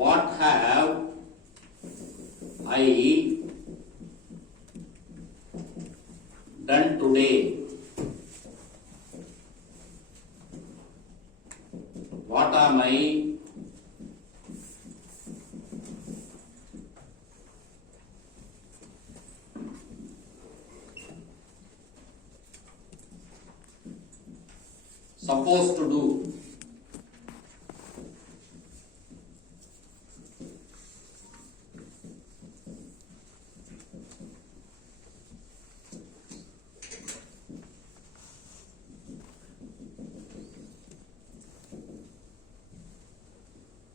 what have I done today? What am I supposed to do?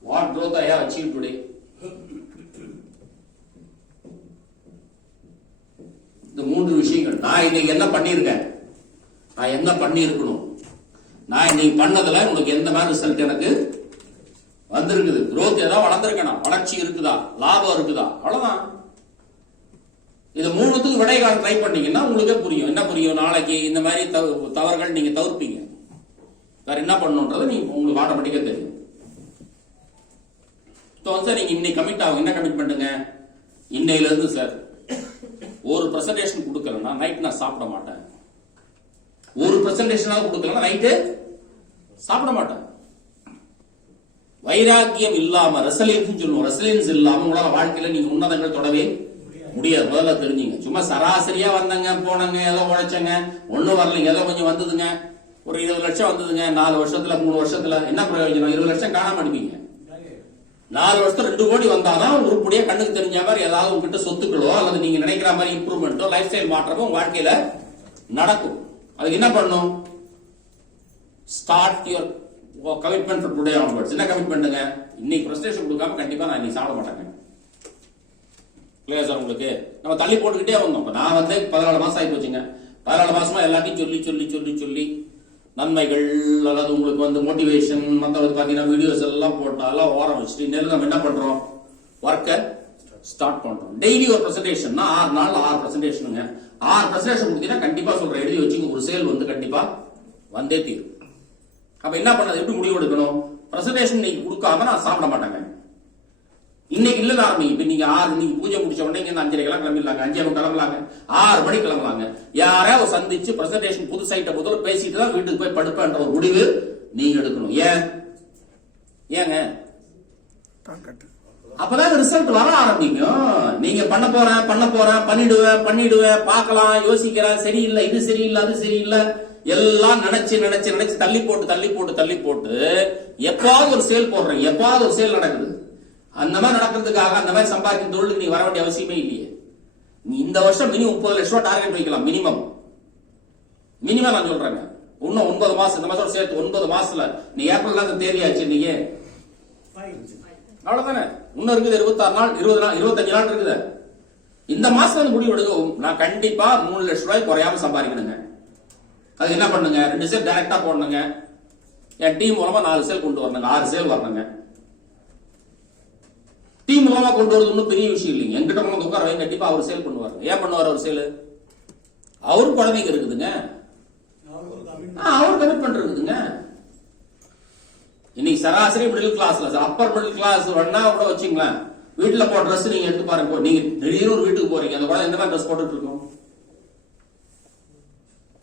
What growth I have achieved today? இந்த மூன்று விஷயங்கள் நான் இன்னைக்கு என்ன பண்ணியிருக்கேன், நான் என்ன பண்ணியிருக்கணும், நான் இன்னைக்கு பண்ணதுல உனக்கு எந்த மாதிரி ரிசல்ட் எனக்கு வந்திருக்குது, growth ஏதாவது வளர்ந்துருக்கணும், வளர்ச்சி இருக்குதா, லாபம் இருக்குதா, அவ்வளவுதான். இது மூணுத்துக்கு விடை காண ட்ரை பண்ணீங்கன்னா உங்களுக்கே புரியும். என்ன புரியும், நாளைக்கு இந்த மாதிரி தவறுகள் நீங்க தவிர்ப்பீங்க. வேற என்ன பண்ணணும்ன்றது நீங்க உங்களுக்கு ஆட்டோமேட்டிக்கா தெரியும். சார் நீங்க இன்னைக்கு கமிட் ஆகும், என்ன கமிட் பண்ணுங்க, இன்னையில இருந்து சார் ஒரு பிரசன்டேஷன் கொடுக்கலன்னா நைட் நான் சாப்பிட மாட்டேன், ஒரு பிரசன்டேஷனாவது கொடுக்கலன்னா நைட்டு சாப்பிட மாட்டேன். வைராக்கியம் இல்லாம ரெசலியன்ஸ் சொல்லுவோம், ரெசலியன்ஸ் இல்லாம உங்களால வாழ்க்கையில நீங்க உன்னதங்கள் தொடவே முடியாது. முதல்ல தெரிஞ்சுங்க. சும்மா சராசரியா வந்தங்க போனங்க, ஏதோ உழைச்சங்க, ஒண்ணும் வரலைங்க, ஏதோ கொஞ்சம் வந்ததுங்க, ஒரு 20 லட்சம் வந்ததுங்க, 4 வருஷத்துல 3 வருஷத்துல என்ன பிரயோஜனம்? 20 லட்சம் காணாம அனுப்பிங்க. 4 வருஷத்துல 2 கோடி வந்தாதான் உருப்படியா கண்ணுக்கு தெரிஞ்ச மாதிரி ஏதாவது உங்ககிட்ட சொத்துக்களோ அல்லது நீங்க நினைக்கிற மாதிரி இம்ப்ரூவ்மெண்ட்டோ லைஃப் ஸ்டைல் மாற்றமோ உங்க வாழ்க்கையில நடக்கும். அதுக்கு என்ன பண்ணும்? Start your commitment for today onwards. என்ன கமிட்மெண்ட்டுங்க? இன்னைக்கு பிரஸ்டேஷன் கொடுக்காம கண்டிப்பா நான் இன்னைக்கு சாப்பிட மாட்டேங்க. கிளியர் சார் உங்களுக்கு? நம்ம தள்ளி போட்டுக்கிட்டே வந்தோம். நான் வந்து 14 மாசம் ஆகி போச்சுங்க. 14 மாசமா எல்லாத்தையும் சொல்லி சொல்லி சொல்லி சொல்லி நன்மைகள் அல்லது உங்களுக்கு வந்து மோட்டிவேஷன் மற்ற பாத்தீங்கன்னா வீடியோஸ் எல்லாம் போட்டு அதெல்லாம் ஓரம் வச்சுட்டு இன்னும் நம்ம என்ன பண்றோம், ஒர்க்கை ஸ்டார்ட் பண்றோம். டெய்லி ஒரு பிரசன்டேஷன் 6 நாள் 6 பிரசன்டேஷனுங்க. 6 பிரசன்டேஷன் கொடுத்தீங்கன்னா கண்டிப்பா சொல்றேன், எழுதி வச்சுங்க, ஒரு சேல் வந்து கண்டிப்பா வந்தே தீரும். அப்ப என்ன பண்ணது, எப்படி முடிவு எடுக்கணும்? பிரசன்டேஷன் நீங்க கொடுக்காம நான் சாப்பிட மாட்டேங்க. இன்னைக்கு இல்ல ஆரம்பிங்க. இப்ப நீங்க 6 நீங்க பூஜை முடிச்ச உடனே 5:30 கிளம்பிடலாங்க, 5 கிளம்பலாங்க, 6 மணி கிளம்பலாங்க. யாராவது சந்திச்சு பிரசன்டேஷன் புது சைட்டை முதல்ல பேசிட்டு தான் வீட்டுக்கு போய் படுப்பேன்ற ஒரு முடிவு நீங்க எடுக்கணும். ஏங்க அப்பதான் ரிசல்ட் வர ஆரம்பிக்கும். நீங்க பண்ண போறேன் பண்ணிடுவேன் பார்க்கலாம், யோசிக்கிறேன், சரியில்லை, இது சரியில்லை, அது சரியில்லை, எல்லாம் நினைச்சு தள்ளி போட்டு எப்பாவது ஒரு சேல் போடுறேன், எப்பாவது ஒரு சேல் நடக்குது. அந்த மாதிரி நடக்கிறதுக்காக அந்த மாதிரி சம்பாதிக்கும் தொழிலுக்கு நீ வர வேண்டிய அவசியமே இல்லையே. நீ இந்த வருஷம் மினிமம் 30 லட்சம் ரூபாய் டார்கெட் வைக்கலாம். மினிமம் நான் சொல்றேங்க. இன்னும் 9 மாசம், இந்த மாசம் சேர்த்து 9 மாசத்துல நீ ஏப்ரல் தேதியாச்சு நீங்க அவ்வளவுதானே. இன்னும் இருக்குது 26 நாள், 20 நாள், 25 நாள் இருக்குது. இந்த மாசம் முடிவு எடுக்கும், நான் கண்டிப்பா 3 லட்சம் ரூபாய் குறையாம சம்பாதிக்கணுங்க. அது என்ன பண்ணுங்க, 2 சேல் டைரக்டா போடணுங்க. என் டீம் மூலமா 4 சேல் கொண்டு வரணுங்க, 6 சேல் வரணுங்க. டீம் மூலமா கொண்டு வரது ஒன்றும் பெரிய விஷயம் இல்லைங்க. என்கிட்ட கொண்டு உட்கார வைங்க, கண்டிப்பா அவர் சேல் பண்ணுவாரு. ஏன் பண்ணுவார் அவர் சேல்? அவரு குழந்தைங்க இருக்குதுங்க, அவர் கமிட்மெண்ட் இருக்குதுங்க. இன்னைக்கு சராசரி மிடில் கிளாஸ்ல அப்பர் மிடில் கிளாஸ் வேணா கூட வச்சுங்களேன், வீட்டுல போற ட்ரெஸ் நீங்க எடுத்து பாருங்க. நீங்க திடீர்னு ஒரு வீட்டுக்கு போறீங்க, அந்த குழந்தை எந்த மாதிரி ட்ரெஸ் போட்டுட்டு இருக்கும்?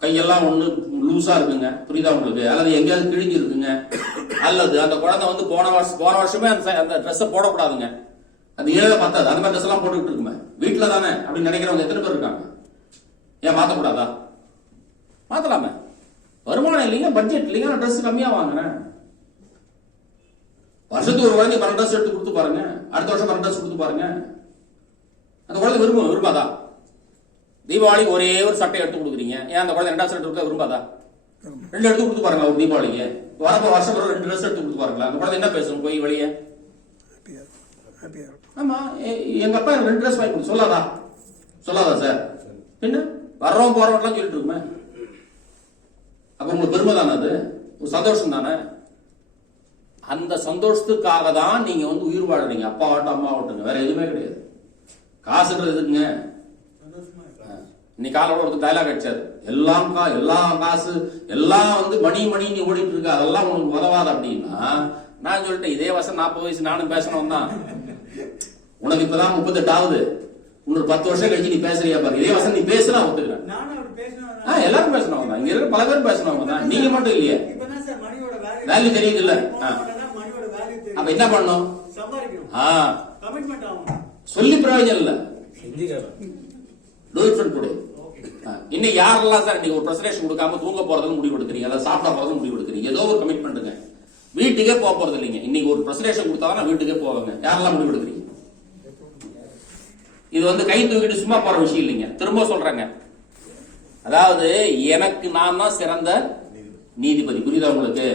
கையெல்லாம் ஒண்ணு லூசா இருக்குங்க, புரியுதா உங்களுக்கு? அல்லது எங்கேயாவது கிழிஞ்சு இருக்குங்க, அல்லது அந்த குழந்தை வந்து போன வருஷமே அந்த ட்ரெஸ் போடக்கூடாதுங்க, அந்த ஏழை பத்தாது, அந்த மாதிரி ட்ரெஸ் எல்லாம் போட்டுக்கிட்டு இருக்குமே. வீட்டுல தானே அப்படின்னு நினைக்கிறவங்க எத்தனை பேர் இருக்காங்க? ஏன் மாத்தக்கூடாதா? மாத்தலாமே. வருமானம் இல்லைங்க, பட்ஜெட் இல்லைங்க, ட்ரெஸ் கம்மியா வாங்குறேன். வருஷத்துக்கு ஒரு குழந்தை 12 ட்ரெஸ் எடுத்து கொடுத்து பாருங்க, அடுத்த வருஷம் 12 ட்ரெஸ் கொடுத்து பாருங்க. அந்த குழந்தை விரும்பாதா? தீபாவளி ஒரே ஒரு சட்டை எடுத்து கொடுக்குறீங்க, ஏன் அந்த குழந்தை 2 சட்டை எடுக்க விரும்பாதா? 2 எடுத்து கொடுத்து பாருங்க ஒரு தீபாவளிக்கு. வரப்போ வருஷம் 2 ட்ரெஸ் எடுத்து கொடுத்து பாருங்களா, அந்த குழந்தை என்ன பேசும் போய் வெளியே? ஆமா, எங்க அப்பா 2 ட்ரெஸ் வாங்கி கொடுத்து சொல்லாதா சார்? பின்ன வர்றோம் போறோம் சொல்லிட்டு இருக்குமே. அப்ப உங்களுக்கு பெருமை தானே, அது ஒரு சந்தோஷம் தானே. அந்த சந்தோஷத்துக்காக தான் நீங்க வந்து உயிர் வாழறீங்க. அப்பா ஆட்டும் அம்மா ஆகட்டும், வேற எதுவுமே கிடையாது. காசுன்றது எதுக்குங்க? இன்னைக்கு காலையோட ஒரு டைலாக் அடிச்சாரு, எல்லாம் காசு எல்லாம் வந்து மணி நீ ஓடிட்டு இருக்க, அதெல்லாம் உனக்கு உதவாது அப்படின்னா நான் சொல்லிட்டேன் இதே வருஷம் 40 வயசு நானும் பேசணும் தான். உனக்கு இப்பதான் 38 ஆகுது. இன்னொரு 10 வருஷம் கழிச்சு நீ பேசுறியா பாரு. இதே வருஷம் நீ பேசலாம் ஒத்துக்கிறேன். எல்லாரும் பேசணும் தான். இங்க இருக்க பல பேர் பேசணும் தான். நீங்க மட்டும் இல்லையே. வேல்யூ தெரியுது இல்ல. அப்ப என்ன பண்ணணும்? சொல்லி பிரயோஜனம் இல்ல. Do it from today. இன்னைக்கு யாரெல்லாம் சார் இன்னைக்கு ஒரு பிரசன்டேஷன் கொடுக்காம தூங்க போறதுன்னு முடிவு எடுக்கிறீங்க, அதாவது சாப்பிட போறதுன்னு முடிவு எடுக்கிறீங்க, ஏதோ ஒரு கமிட்மெண்ட்டுங்க. வீட்டுக்கே போக போறது இல்லைங்க. இன்னைக்கு ஒரு பிரசன்டேஷன் கொடுத்தாதான் நான் வீட்டுக்கே போவாங்க. யாரெல்லாம் முடிவு எடுக்கிறீங்க? இது வந்து கை தூக்கிட்டு சும்மா போற விஷயம் இல்லைங்க. திரும்ப சொல்றாங்க, அதாவது எனக்கு நான் தான் சிறந்த நீதிபதி. புரியுதா உங்களுக்கு?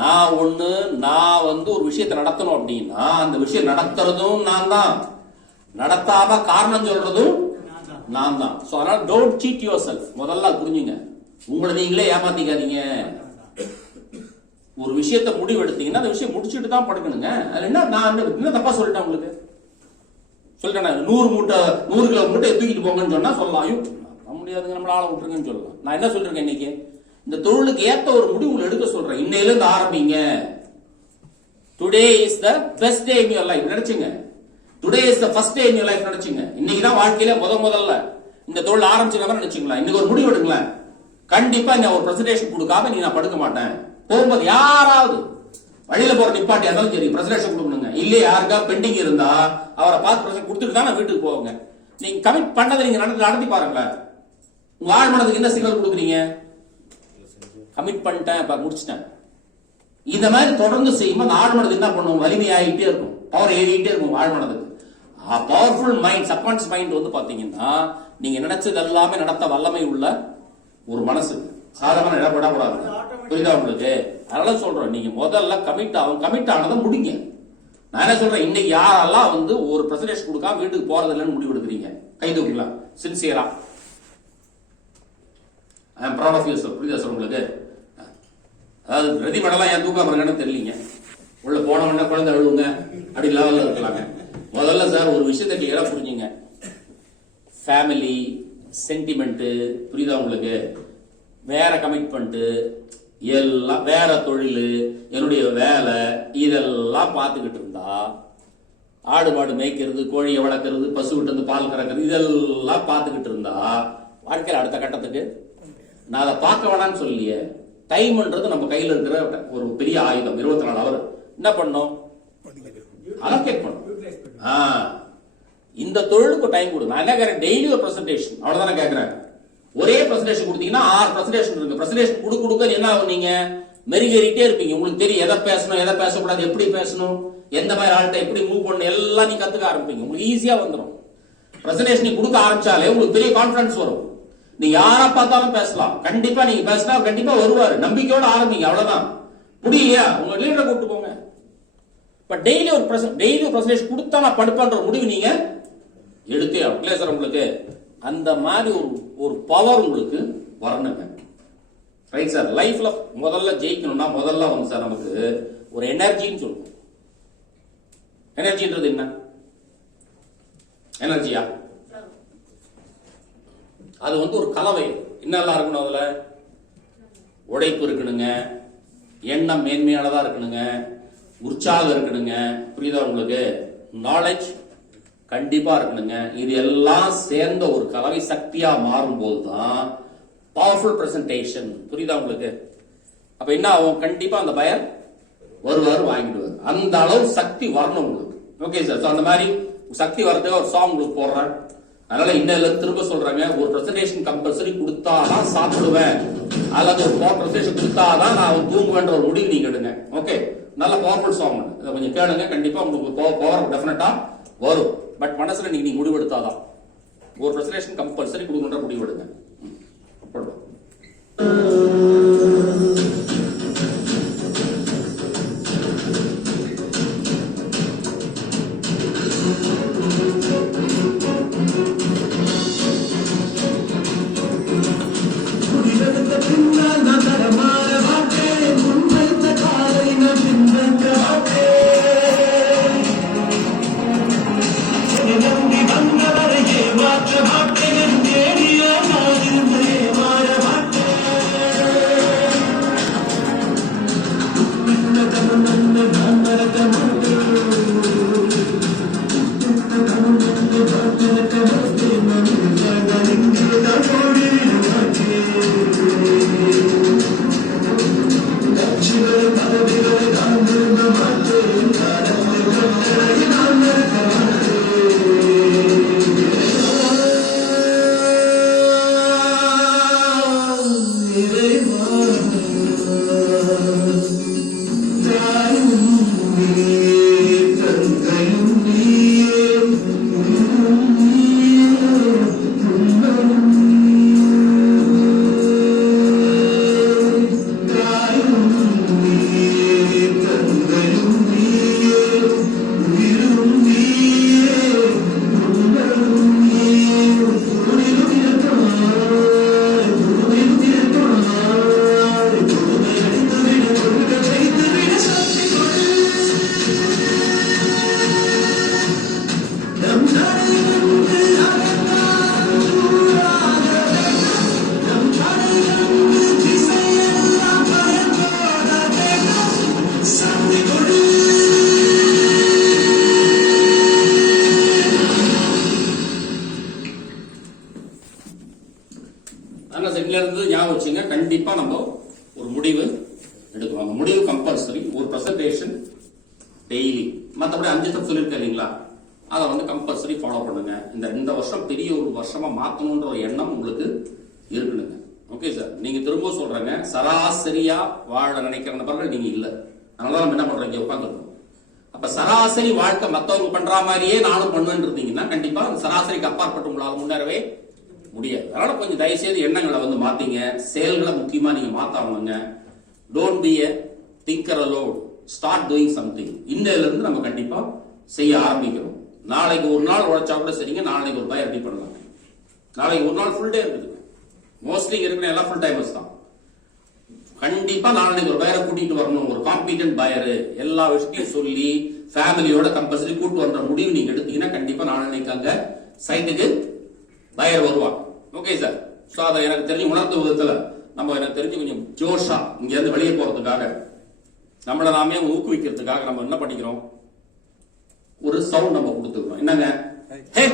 நான் வந்து ஒரு விஷயத்தை நடத்தணும் அப்படின்னா அந்த விஷயம் நடத்துறதும் நான் தான், நடத்தாம காரணம் சொல்றதும் நான் தான். சோ அதனால டோன்ட் சீட் யுவர் செல்ஃப். முதல்ல புரிஞ்சுங்க, உங்களை நீங்களே ஏமாத்திக்காதீங்க. ஒரு விஷயத்தை முடிவு எடுத்தீங்கன்னா அந்த விஷயம் முடிச்சுட்டு தான் படுக்கணுங்க. அது என்ன நான் என்ன தப்பா சொல்லிட்டேன் உங்களுக்கு? சொல்லிட்டேன் 100 கிலோ மூட்டை தூக்கிட்டு போங்கன்னு சொன்னா சொல்லலாம், முடியாதுங்க நம்மள ஆள விட்டுருங்கன்னு சொல்லலாம். நான் என்ன சொல்றேன், இன்னைக்கு இந்த தொழிலுக்கு ஏத்த ஒரு முடிவு எடுக்க சொல்றேன். இன்னையில இருந்து ஆரம்பிங்க. Today is the best day in your life நினைச்சுங்க. Today is the first day in your life நினைச்சுங்க. இன்னைக்கு தான் வாழ்க்கையில முதல்ல இந்த தொழில் ஆரம்பிச்சுங்க நினைச்சுங்களா. இன்னைக்கு ஒரு முடிவு எடுங்களேன். கண்டிப்பா நான் ஒரு பிரசன்டேஷன் கொடுக்காம நீ நான் படுக்க மாட்டேன். போகும்போது யாராவது வழியில போற நிப்பாட்டி இருந்தாலும் சரி பிரசன்டேஷன் கொடுக்கணுங்க. இல்லையே யாருக்கா பெண்டிங் இருந்தா அவரை பார்த்து பிரசன்ட் கொடுத்துட்டு தான் நான் வீட்டுக்கு போவாங்க. நீங்க கமிட் பண்ணதை நீங்க நடத்தி பாருங்களேன். உங்க ஆழ்மனதுக்கு என்ன சிக்னல் கொடுக்குறீங்க? கமிட் பண்ணிட்டேன், முடிச்சிட்டேன். இந்த மாதிரி தொடர்ந்து செய்யும்போது அந்த ஆழ்மனது என்ன பண்ணும்? வலிமையாகிட்டே இருக்கும், பவர் ஏறிக்கிட்டே இருக்கும் ஆழ்மனதுக்கு. பவர்ஃபுல் மைண்ட், சப்கான்ஷியஸ் மைண்ட் வந்து பாத்தீங்கன்னா நீங்க நினைச்சது எல்லாமே நடத்த வல்லமை உள்ள ஒரு மனசு. சாதாரண இடப்படக்கூடாது. புரியுதா உங்களுக்கு? அதனால சொல்றேன், நீங்க முதல்ல கமிட் ஆனதை முடிங்க. நான் என்ன சொல்றேன், இன்னைக்கு யாரெல்லாம் வந்து ஒரு பிரசன்டேஷன் கொடுக்காம வீட்டுக்கு போறது இல்லைன்னு முடிவு எடுக்கிறீங்க, கை தூக்கலாம் சின்சியரா. I am proud of you sir. புரியுதா சார் உங்களுக்கு? அதாவது ரெடிமேடெல்லாம் ஏன் தூக்காம இருக்கான்னு தெரியலீங்க. உள்ள போனவொடனே குழந்தை அழுவுங்க அப்படி லெவலில் இருக்கலாங்க. முதல்ல சார் ஒரு விஷயத்தை கிளியரா புரிஞ்சுங்க. ஃபேமிலி, சென்டிமெண்ட், புரியுதா உங்களுக்கு? வேற கமிட்மெண்ட், எல்லாம் வேற தொழில், என்னுடைய வேலை, இதெல்லாம் பார்த்துக்கிட்டு இருந்தா ஆடு மாடு மேய்க்கிறது, கோழியை வளர்க்கறது, பசு விட்டு வந்து பால் கறக்கிறது, இதெல்லாம் பார்த்துக்கிட்டு இருந்தா வாழ்க்கையில் அடுத்த கட்டத்துக்கு நான் அதை பார்க்க வேணான்னு சொல்லியே. டைம்ன்றது நம்ம கையில் இருக்கிற ஒரு பெரிய ஆயுதம். 24 ஹவர் என்ன பண்ணோம்? அலோகேட் பண்ணும். இந்த தொழிலுக்கு டைம் கொடு. நான் என்ன கேட்கிறேன், டெய்லி ஒரு பிரசன்டேஷன், அவ்வளவுதானே கேட்கிறேன். ஒரே பிரசன்டேஷன் கொடுத்தீங்கன்னா 6 பிரசன்டேஷன் இருக்கு. பிரசன்டேஷன் கொடுக்க என்ன ஆகும்? நீங்க மெருகேறிட்டே இருப்பீங்க. உங்களுக்கு தெரியும் எதை பேசணும், எதை பேசக்கூடாது, எப்படி பேசணும், எந்த மாதிரி ஆள்கிட்ட எப்படி மூவ் பண்ணணும், எல்லாம் நீங்க கத்துக்க ஆரம்பிப்பீங்க. உங்களுக்கு ஈஸியா வந்துடும். பிரசன்டேஷன் நீங்க கொடுக்க ஆரம்பிச்சாலே உங்களுக்கு பெரிய கான்பிடன்ஸ் வரும். நீ யாரா பார்த்தாலும் பேசலாம். கண்டிப்பா நீங்க பேசினா கண்டிப்பா வருவாரு. நம்பிக்கையோட ஆரம்பிங்க, அவ்வளவுதான். புரியலையா? உங்க லீடரை கூப்பிட்டு போங்க. இப்ப டெய்லி ஒரு பிரசன்டேஷன் கொடுத்தா நான் படுப்பேன்ற முடிவு நீங்க எடுத்தே ஆகும் சார். உங்களுக்கு அந்த மாதிரி ஒரு பவர் உங்களுக்கு வரணுங்க. Right sir. லைஃப்ல முதல்ல ஜெயிக்கணும்னா முதல்ல வந்து சார் நமக்கு ஒரு எனர்ஜின்னு சொல்லுவோம். எனர்ஜின்றது என்ன? எனர்ஜியா? அது வந்து ஒரு கலவை. என்னெல்லாம் இருக்கணும்? அதுல உழைப்பு இருக்கணுங்க, எண்ணம் மேன்மையானதா இருக்கணுங்க, உற்சாகம் இருக்கணுங்க. புரியுதா உங்களுக்கு? நாலேஜ் கண்டிப்பா இருக்கணுங்க. இது எல்லாம் சேர்ந்த ஒரு கலவை சக்தியா மாறும் போதுதான் பவர்ஃபுல் பிரசன்டேஷன். புரியுதா உங்களுக்கு? அப்ப என்ன ஆகும்? கண்டிப்பா அந்த பயர் வருவார், வாங்கிடுவார். அந்த அளவு சக்தி வரணும் உங்களுக்கு. Okay sir. அந்த மாதிரி சக்தி வரதுக்கு ஒரு சாங் உங்களுக்கு போடுறேன். அதனால இன்னும் திரும்ப சொல்றாங்க, ஒரு பிரசன்டேஷன் கம்பல்சரி கொடுத்தாதான் சாப்பிடுவேன், அல்லது ஒரு பிரசன்டேஷன் கொடுத்தாதான் நான் தூங்குவேன்ற ஒரு முடிவு நீங்க எடுங்க. ஓகே, நல்ல பவர்ஃபுல் சாங். இதை கொஞ்சம் கேளுங்க. கண்டிப்பா உங்களுக்கு பவர் டெஃபினட்டா வரும். பட் மனசுல நீங்க முடிவு எடுத்தாதான். ஒரு பிரசன்டேஷன் கம்பல்சரி கொடுக்கணுன்ற முடிவு எடுங்க. கண்டிப்பா நம்ம ஒரு முடிவு எடுக்கணும். அந்த முடிவு கம்பல்சரி. ஒரு பிரசன்டேஷன் டெய்லி. மற்றபடி 5 ஸ்டெப் சொல்லியிருக்கேன் இல்லைங்களா, அதை வந்து கம்பல்சரி ஃபாலோ பண்ணுங்க. இந்த வருஷம் பெரிய ஒரு வருஷமா மாத்தணும்ன்ற ஒரு எண்ணம் உங்களுக்கு இருக்கணுங்க. Okay sir. நீங்க திரும்ப சொல்றேங்க, சராசரியா வாழ நினைக்கிற நபர்கள் நீங்க இல்ல. அதனால நம்ம என்ன பண்றோம், உட்காந்துருக்கோம். அப்ப சராசரி வாழ்க்கை மத்தவங்க பண்ற மாதிரியே நானும் பண்ணுவேன் இருந்தீங்கன்னா கண்டிப்பா அந்த சராசரிக்கு அப்பாற்பட்டு உங்களால முன்னேறவே முடியாது. அதனால கொஞ்சம் தயவுசெய்து எண்ணங்களை வந்து மாத்தீங்க. செயல்களை முக்கியமா நீங்க மாத்தாங்க. Don't be a thinker alone, start doing something. இன்னையில இருந்து நம்ம கண்டிப்பா செய்ய ஆரம்பிக்கிறோம். நாளைக்கு ஒரு நாள் உழைச்சா கூட சரிங்க, நாளைக்கு ஒரு பையர் ரெடி பண்ணலாம். நாளைக்கு ஒரு நாள் ஃபுல் டே இருக்குது. மோஸ்ட்லி இருக்கிற எல்லாம் ஃபுல் டைமர்ஸ் தான். கண்டிப்பா நாளைக்கு ஒரு பையரை கூட்டிட்டு வரணும், ஒரு காம்பிடன்ட் பையர், எல்லா விஷயத்தையும் சொல்லி ஃபேமிலியோட கம்பல்சரி கூட்டு வர முடிவு நீங்க எடுத்தீங்கன்னா கண்டிப்பா நாளைக்கு அங்க சைட்டுக்கு பையர் வருவாங்க. Okay sir. சோ அதை எனக்கு தெரிஞ்சு உணர்ந்த விதத்துல நம்ம எனக்கு தெரிஞ்சு கொஞ்சம் ஜோஷா இங்க இருந்து வெளியே போறதுக்காக, நம்மளை நாமே ஊக்குவிக்கிறதுக்காக நம்ம என்ன பண்ணிக்கிறோம், ஒரு சவுண்ட் நம்ம கொடுத்துக்கிறோம். என்னங்க, ஹே